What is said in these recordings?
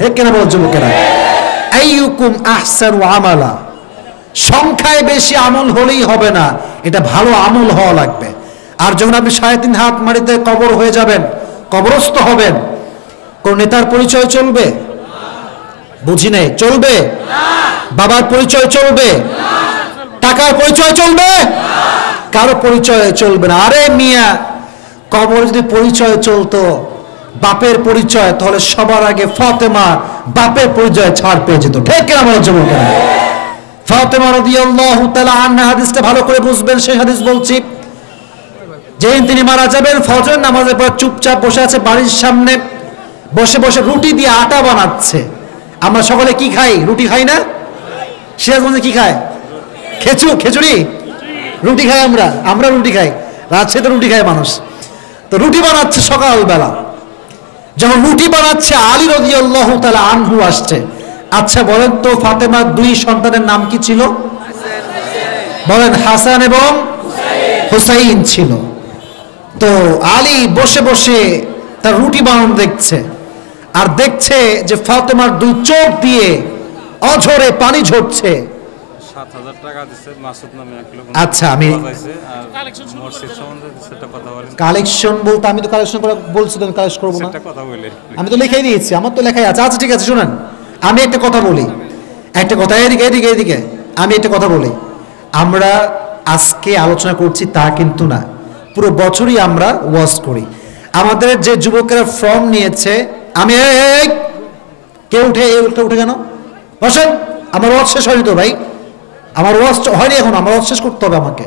ঠিক কিনা বলো যুবকেরা? আইয়ুকুম আহসানু আমালা, সংখ্যায় বেশি আমল হলেই হবে না, এটা ভালো আমল হওয়া লাগবে। আর যখন আপনি 3.5 হাত মাটিতে কবর হয়ে যাবেন, কবরস্থ হবেন, কোন নেতার পরিচয় চলবে? বুঝি নাই, চলবে? বাবার পরিচয় চলবে? টাকার পরিচয় চলবে? কারো পরিচয় চলবে না। আরে মিয়া, কবর যদি পরিচয় চলতো, বাপের পরিচয়, তাহলে সবার আগে ফাতেমা বাপের পরিচয় ছাড় পেয়ে যেত। ঠিক কিনা বলো যুবকেরা? ফাতেমা রাদিয়াল্লাহু তাআলা আনহা, হাদিসটা ভালো করে বুঝবেন, সেই হাদিস বলছি। যেদিন তিনি মারা যাবেন, ফজর নামাজের পর চুপচাপ বসে আছে বাড়ির সামনে, বসে বসে রুটি দিয়ে আটা বানাচ্ছে। আমরা সকলে কি খাই? রুটি খাই না? সিরাজগঞ্জে কি খায়? খিচুড়ি, রুটি খাই। আমরা রুটি খাই, রাজশাহীতে রুটি খায় মানুষ। তো রুটি বানাচ্ছে সকালবেলা। যখন রুটি বানাচ্ছে, আলী রাদিয়াল্লাহু তাআলা আনহু আসছে। আচ্ছা বলেন তো, ফাতেমার 2 সন্তানের নাম কি ছিল? বলেন, হাসান এবং হুসাইন ছিল। তো আলী বসে বসে তার রুটি বানানো দেখছে, আর দেখছে যে ফাতেমার 2 চোখ দিয়ে অঝরে পানি ঝরছে। 7,000 টাকা দিছে মাসুদ নামে এক লোক। আচ্ছা, আমি কালেকশন বলতে, আমি তো কালেকশন করে বলছি, তো কালেকশন করবো না, আমি তো লেখাই দিয়েছি, আমার তো লেখাই আছে। আচ্ছা ঠিক আছে, শুনেন, আমি একটা কথা বলি, একটা কথা, এদিকে আমি একটা কথা বলি। আমরা আজকে আলোচনা করছি তা কিন্তু না, পুরো বছরই আমরা ওয়াজ করি। আমাদের যে যুবকেরা ফর্ম নিয়েছে, আমি কেউ উঠে কেন? বসেন, আমার ওয়াজ শেষ হয়নি তো ভাই, আমার ওয়াজ হয়নি এখন, আমার ওয়াজ শেষ করতে হবে আমাকে।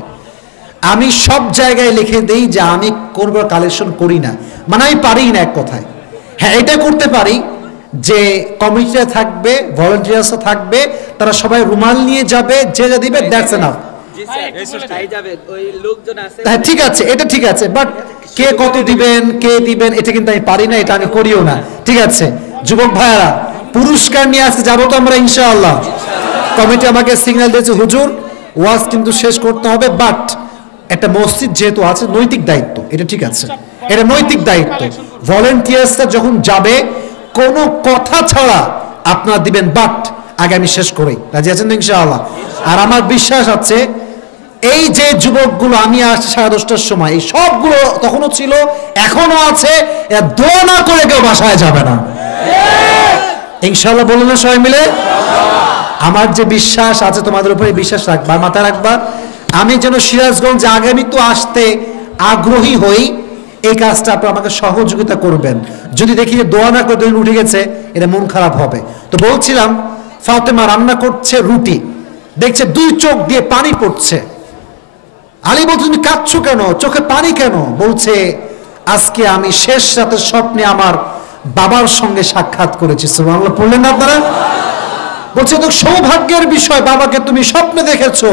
আমি সব জায়গায় লিখে দেই যে আমি কোনো কালেকশন করি না, মানে আমি পারি না এক কথায়। হ্যাঁ, এটা করতে পারি যে কমিটিটা থাকবে, ভলান্টিয়ার্সরা থাকবে, তারা সবাই রুমাল নিয়ে যাবে, যে যা দিবে দ্যাটস এনাফ। হ্যাঁ ঠিক আছে, এটা ঠিক আছে, বাট কে কত দিবেন, কে দিবেন, এটা কিন্তু আমি পারি না, এটা আমি করিও না। ঠিক আছে যুবক ভাইয়ারা, পুরস্কার নিয়ে আজকে যাবো তো আমরা ইনশাআল্লাহ। কমিটি আমাকে সিগন্যাল দিয়েছে, হুজুর ওয়াজ কিন্তু শেষ করতে হবে, বাট একটা মসজিদ যেহেতু আছে, নৈতিক দায়িত্ব, এটা ঠিক আছে, এটা নৈতিক দায়িত্ব। ভলান্টিয়ার্সরা যখন যাবে, কোনো কথা ছাড়া আপনারা দিবেন, বাট আগে আমি শেষ করি। রাজি আছেন তো ইনশাআল্লাহ? আর আমার বিশ্বাস আছে, এই যে যুবকগুলো আমি আসছি 10:30টার সময়, এই সবগুলো তখনও ছিল, এখনো আছে, দোয়া না করে কেউ বাসায় যাবে না ইনশাআল্লাহ। বলুন না সবাই মিলে? আমার যে বিশ্বাস আছে, তোমাদের উপরে বিশ্বাস রাখবা, মাথায় রাখবা। আমি যেন সিরাজগঞ্জে আগামী তো আসতে আগ্রহী হই, এই কাজটা আপনারা আমাকে সহযোগিতা করবেন। যদি দেখি যে দোয়া না করে উঠে গেছে, এটা মন খারাপ হবে। তো বলছিলাম, ফাতেমা রান্না করছে রুটি, দেখছে 2 চোখ দিয়ে পানি পড়ছে। আলী বলছে, তুমি কাঁদছো কেন, চোখে পানি কেন? বলছে, আজকে আমি শেষ রাতের স্বপ্নে আমার বাবার সঙ্গে সাক্ষাৎ করেছি। সুবহানাল্লাহ পড়লেন না আপনারা? বলছে, তো সৌভাগ্যের বিষয়, বাবাকে তুমি স্বপ্নে দেখেছো,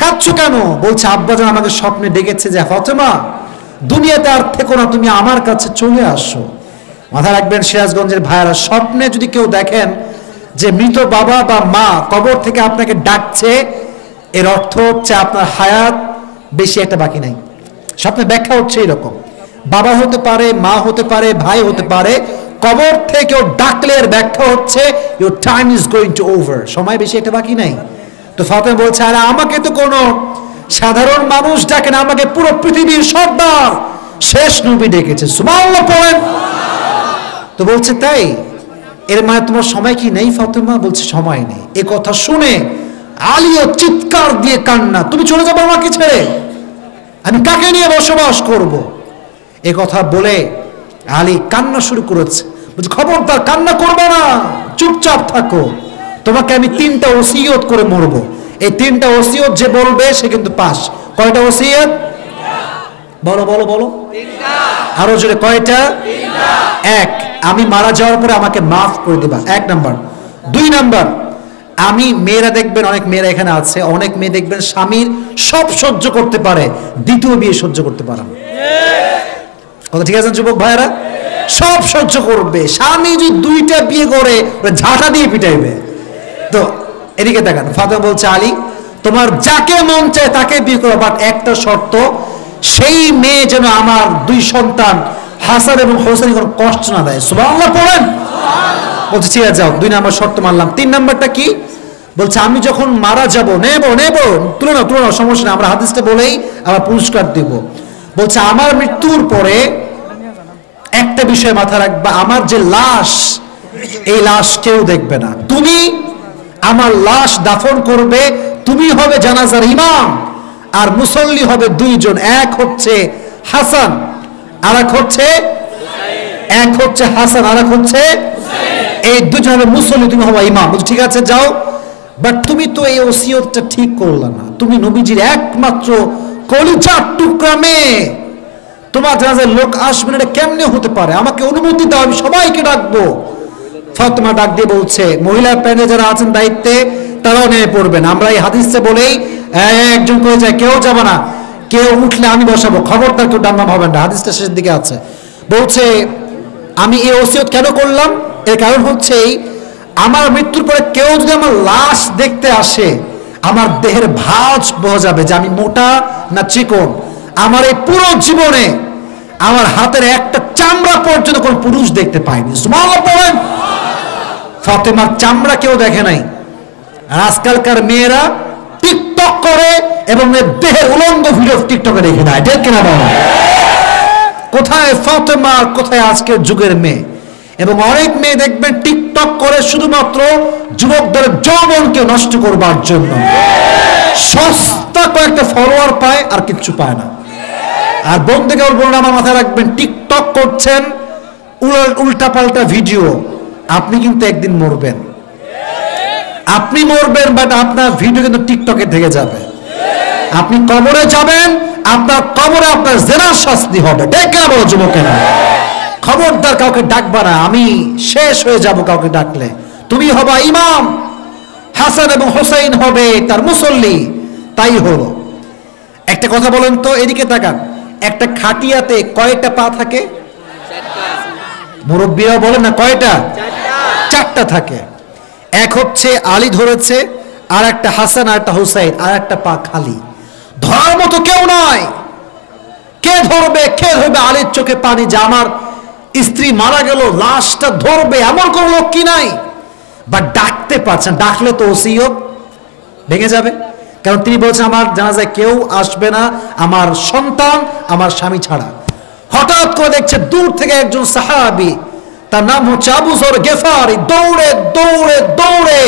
কাঁদছো কেন? বলছে, আব্বাজান আমাকে স্বপ্নে ডেকেছে যে ফাতেমা, দুনিয়াতে আর থেকো না, তুমি আমার কাছে চলে আসো। মাথায় রাখবেন সিরাজগঞ্জের ভাইয়ারা, স্বপ্নে যদি কেউ দেখেন যে মৃত বাবা বা মা কবর থেকে আপনাকে ডাকছে, এর অর্থ হচ্ছে আপনার হায়াত বেশি একটা বাকি নাই। স্বপ্নে ব্যাখ্যা হচ্ছে এরকম, বাবা হতে পারে, মা হতে পারে, ভাই হতে পারে, কবর থেকে কেউ ডাকলে এর ব্যাখ্যা হচ্ছে your time is going to over, সময় বেশি একটা বাকি নাই। তো ফাতেমা বলছে, আরে আমাকে তো কোনো সাধারণ মানুষ ডাকে না, আমাকে পুরো পৃথিবীর সর্দার শেষ নবী ডেকেছে। সুবহানাল্লাহ পড়েন। তো বলছে, তাই? এর মানে তোমার সময় কি নেই ফাতেমা? বলছে, সময় নেই। এ কথা শুনে আলীও চিৎকার দিয়ে কান্না, তুমি চলে যাবো আমাকে ছেড়ে, আমি কাকে নিয়ে বসবাস করব? এ কথা বলে আলী কান্না শুরু করেছে। বলছে, খবরদার কান্না করবে না, চুপচাপ থাকো, তোমাকে আমি 3টা ওসিয়ত করে মরবো। এই 3টা ওসিয়ত যে বলবে সে কিন্তু পাস। কয়টা ওসিয়ত? বলো বলো বলো, আরো জোরে, কয়টা? 1, আমি মারা যাওয়ার পরে আমাকে মাফ করে দিবা, 1 নাম্বার। 2 নাম্বার, আমি, মেয়েরা দেখবেন, অনেক মেয়েরা এখানে আছে, অনেক মেয়ে দেখবেন স্বামীর সব সহ্য করতে পারে, 2য় বিয়ে সহ্য করতে পারে না। কথা ঠিক আছে যুবক ভাইয়েরা? সব সহ্য করবে, স্বামী যদি 2টা বিয়ে করে ঝাঁটা দিয়ে পিটাইবে। তো এদিকে দেখেন, ফাতেমা বলছে, আলী তোমার যাকে মন চায় তাকে বিয়ে করো, বাট একটা শর্ত, সেই মেয়ে যেন আমার 2 সন্তান হাসান এবং হোসেন কোনো কষ্ট না দেয়। সুবহানাল্লাহ পড়েন। বলছে ঠিক আছে যাও, 2 নম্বর শর্ত মানলাম। 3 নম্বরটা কি বলছে, আমি যখন মারা যাব নেব তুলে নাও সমস্যা নেই, আমরা হাদিসটা বলেই আবার পুরস্কার দেব। বলছে আমার মৃত্যুর পরে একটা বিষয় মাথা রাখবা, আমার যে লাশ, এই লাশ কেউ দেখবে না, তুমি আমার লাশ দাফন করবে, তুমি হবে জানাজার ইমাম, আর মুসল্লি হবে 2 জন, এক হচ্ছে হাসান আর এক হচ্ছে হাসান আর এক হচ্ছে এই 2 জন হবে মুসল্লি, তুমি হবে ইমাম। বলছে ঠিক আছে যাও, বাট তুমি তো এই ওসিয়তটা ঠিক করলা না, তুমি নবীজির একমাত্র কলিজার টুকরা মেয়ে, তোমার জানাজায় লোক আসবে না, এটা কেমনে হতে পারে, আমাকে অনুমতি দাও, আমি সবাইকে ডাকবো। ফাতেমা ডাক দিয়ে বলছে, মহিলা প্যানেলে যারা আছেন দায়িত্বে তারাও নেমে পড়বেন, আমরা এই হাদিসে বলেই একজন করে যায়, কেউ যাবে না, কেউ উঠলে আমি বসাবো, খবরদার কেউ ডান বাম হবেন না, হাদিসটা শেষের দিকে আছে। বলছে আমি এই ওসিয়ত কেন করলাম, এর কারণ হচ্ছে আমার মৃত্যুর পরে কেউ যদি আমার লাশ দেখতে আসে, আমার দেহের ভাঁজ বোঝা যাবে যে আমি মোটা না চিকন। আমার এই পুরো জীবনে আমার হাতের একটা চামড়া পর্যন্ত কোন পুরুষ দেখতে পায়নি। সুবহানাল্লাহ বলেন। ফাতেমার চামড়া কেউ দেখে নাই। আর আজকালকার মেয়েরা টিকটক করে এবং দেহের উলঙ্গ ভিডিও টিকটকে রেখে দেয়, ঠিক কিনা বলেন? কোথায় ফাতেমা, কোথায় আজকের যুগের মেয়ে? এবং অনেক মেয়ে দেখবেন টিকটক করে শুধুমাত্র যুবকদের যৌবনকে নষ্ট করবার জন্য, সস্তা কয়েকটা ফলোয়ার পায় আর কিচ্ছু পায় না। আর বন্ধুকে বলুন, আমার মাথায় রাখবেন, টিকটক করছেন, উল্টা পাল্টা ভিডিও, আপনি কিন্তু একদিন মরবেন, আপনি মরবেন, বাট আপনার ভিডিও কিন্তু টিকটকে থেকে যাবে, আপনি কবরে যাবেন, আপনার কবরে আপনার জেনার শাস্তি হবে, ঠিক কিনা বলো যুবকেরা? খবরদার কাউকে ডাকবা না, আমি শেষ হয়ে যাব কাউকে ডাকলে। তুমি হবা ইমাম, হাসান এবং হোসেন হবে তার মুসল্লি। তাই হলো। একটা কথা বলেন তো, এদিকে তাকান, একটা খাটিয়াতে কয়টা পা থাকে? মুরব্বীরা বলেন না কয়টা? 4টা থাকে। এক হচ্ছে আলী ধরেছে, আর একটা হাসান, আর একটা হুসাইন, আর একটা পা খালি, ধরার মতো কেউ নয়। কে ধরবে? আলীর চোখে পানি যে আমার স্ত্রী মারা গেল, লাশটা ধরবে এমন কোন লোক কি নাই? বা ডাকতে পারছেন, ডাকলে তো ওসিয়ত ভেঙে যাবে। কারণ তিনি বলছেন আমার জানাজায় কেউ আসবে না আমার সন্তান, আমার স্বামী ছাড়া। হঠাৎ করে দেখছে দূর থেকে একজন সাহাবী, তার নাম হচ্ছে আবু যর গেফারি, দৌড়ে দৌড়ে দৌড়ে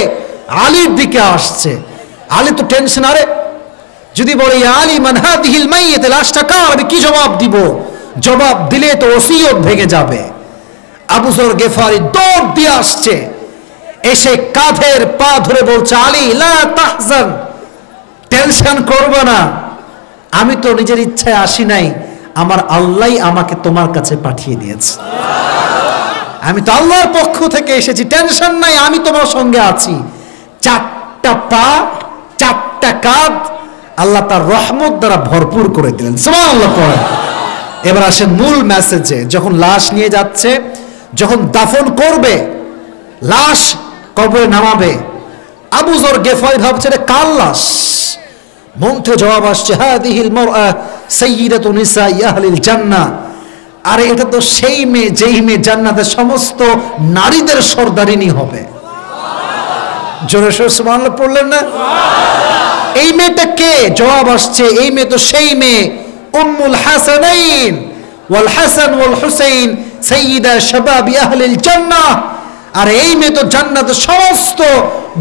আলীর দিকে আসছে। আলী তো টেনশন, আরে যদি বলে আলী মান হাদিহিল মাইয়িত, লাশটা কার, আমি কি জবাব দিব? জবাব দিলে তো ওসিয়ত ভেঙে যাবে। আবু যর গেফারি দৌড় দিয়ে আসছে, এসে কাঁধের পা ধরে বলছে, আলী লা তাহজান, টেনশন করবে না, আমি তো নিজের ইচ্ছায় আসি নাই, আমার আল্লাহ আমাকে তোমার কাছে পাঠিয়ে দিয়েছে, আমি তো আল্লাহর পক্ষ থেকে এসেছি, টেনশন নাই, আমি তোমার সঙ্গে আছি। 4টা পা, 4টা কাঁধ আল্লাহ তার রহমত দ্বারা ভরপুর করে দিলেন। সুবহানাল্লাহ পড়েন। এবার আসেন মূল মেসেজে। যখন লাশ নিয়ে যাচ্ছে, যখন দাফন করবে, লাশ কবরে নামাবে, আবু যর গেফারি ভাবছে এটা কার লাশ? মন থেকে জবাব আসছে, হাদিহিল মারআ সাইয়্যিদাতু নিসাই আহলিল জান্নাহ। আরে এটা তো সেই মেয়ে, যেই মেয়ে জান্নাতের সমস্ত নারীদের সর্দারিনী হবে। জোরে সোরে সুবহানাল্লাহ পড়লেন না? এই মেয়েটা কে? জবাব আসছে, এই মেয়ে তো সেই মেয়ে উম্মুল হাসানাইন ওয়াল হাসান ওয়াল হুসাইন সাইয়্যিদা শাবাবি আহলিল জান্নাহ। আর এই মেয়ে তো জান্নাতের সমস্ত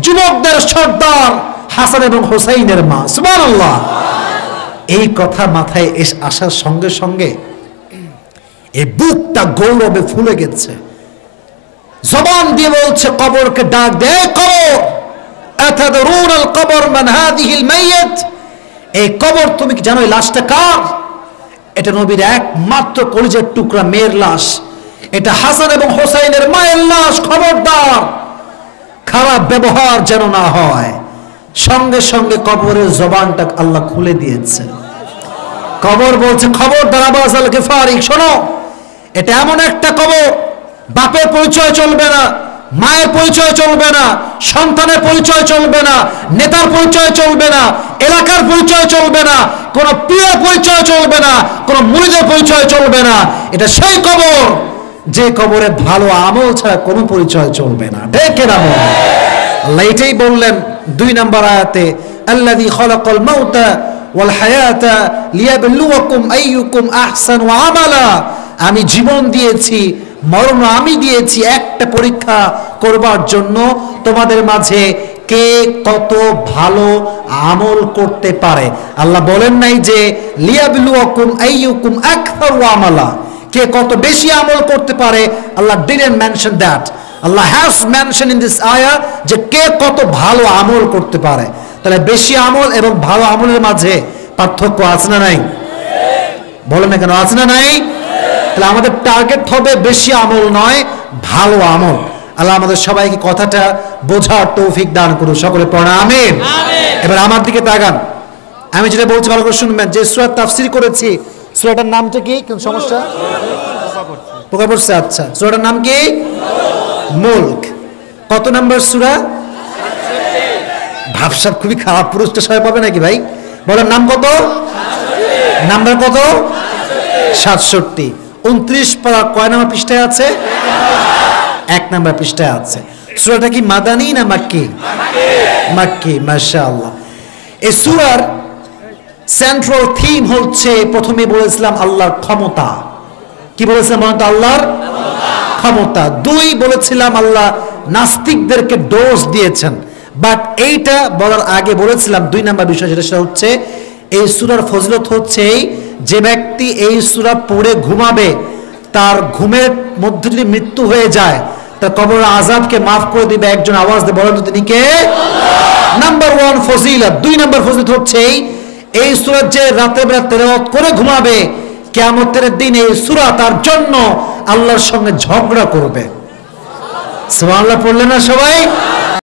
যুবকদের সর্দার, হাসান এবং হুসাইনের মা। সুবহানাল্লাহ। এই কথা মাথায় আসার সঙ্গে সঙ্গে এই বুকটা গৌরবে ফুলে গেছে। জবান দিয়ে বলছে, কবরকে ডাক দে, কবর, আতাদরুন আল কবর মান হাদিহিল মাইয়িত, এই কবর তুমি কি জানো এই লাশটা কার? এটা নবীর একমাত্র কলিজার টুকরা মেয়ের লাশ, এটা হাসান এবং হোসাইনের মায়ের লাশ। খবরদার খারাপ ব্যবহার যেন না হয়। সঙ্গে সঙ্গে কবরের জবানটা আল্লাহ খুলে দিয়েছে। কবর বলছে, খবরদার আবু যর গেফারি, শোনো, এটা এমন একটা কবর, বাপের পরিচয় চলবে না, মায়ের পরিচয় চলবে না, সন্তানের পরিচয় চলবে না, নেতার পরিচয় চলবে না, এলাকার পরিচয় চলবে না, কোন পীরের পরিচয় চলবে না, কোন মুরিদের পরিচয় চলবে না। এটা সেই কবর যে কবরে ভালো আমল ছাড়া কোনো পরিচয় চলবে না। ডেকে নামো। আল্লাহ এটাই বললেন 2 নম্বর আয়াতে, আল্লাযী খালাকাল মাউতা ওয়াল হায়াতা লিয়াবলুয়াকুম আইয়ুকুম আহসানু আমালা। আমি জীবন দিয়েছি, মরণ আমি দিয়েছি একটা পরীক্ষা করবার জন্য, তোমাদের মাঝে কে কত ভালো আমল করতে পারে। আল্লাহ বলেন নাই যে লিয়াবলুয়াকুম আইয়ুকুম আকসারু আমালা, কে কত বেশি আমল করতে পারে। আল্লাহ didn't mention that. Allah has mentioned in this ayah যে কে কত ভালো আমল করতে পারে। তাহলে বেশি আমল এবং ভালো আমলের মাঝে পার্থক্য আছে না নাই? বলেন না কেন, আছে না নাই? তাহলে আমাদের টার্গেট হবে বেশি আমল নয়, ভালো আমল। আল্লাহ আমাদের সবাইকে কথাটা বোঝার তৌফিক দান করুন। সকলে পড়া আমিন। এবার আমার দিকে তাকান, আমি যেটা বলছি ভালো করে শুনবেন। যে সূরা তাফসীর করেছি, সূরাটার নামটা কি? কোন সমস্যা? পোকা পড়ছে। আচ্ছা, সূরাটার নাম কি? মুলক। কত নাম্বার সূরা? ভাবসাব খুবই খারাপ, পুরুষটা সবাই পাবে নাকি ভাই? বলেন নাম কত? নাম্বার কত? 67। 29 পারা কয় নাম্বার পৃষ্ঠায় আছে? 1 নাম্বার পৃষ্ঠায় আছে। সূরাটা কি মাদানী না মাক্কি? মাক্কি। মাশাআল্লাহ। এই সূরার সেন্ট্রাল থিম হচ্ছে, প্রথমে বলেছিলাম আল্লাহর ক্ষমতা। কি বলেছিলাম? আল্লাহর ক্ষমতা। 2 বলেছিলাম আল্লাহ নাস্তিকদেরকে ডোজ দিয়েছেন। বাট এইটা বলার আগে বলেছিলাম 2 নাম্বার বিষয়, যেটা হচ্ছে এই সূরার ফজিলত হচ্ছে যে ব্যক্তি এই সূরা পড়ে ঘুমাবে, তার ঘুমের মধ্যে যদি মৃত্যু হয়ে যায়, তার কবরের আযাবকে মাফ করে দিবে একজন। আওয়াজ দিয়ে বলেন তো তিনি কে? নাম্বার 1 ফজিলত। 2 নাম্বার ফজিলত হচ্ছে এই সূরা যে রাতের বেলা তেলাওয়াত করে ঘুমাবে, কিয়ামতের দিন এই সূরা তার জন্য আল্লাহর সঙ্গে ঝগড়া করবে। সুবহানাল্লাহ পড়লেন না সবাই?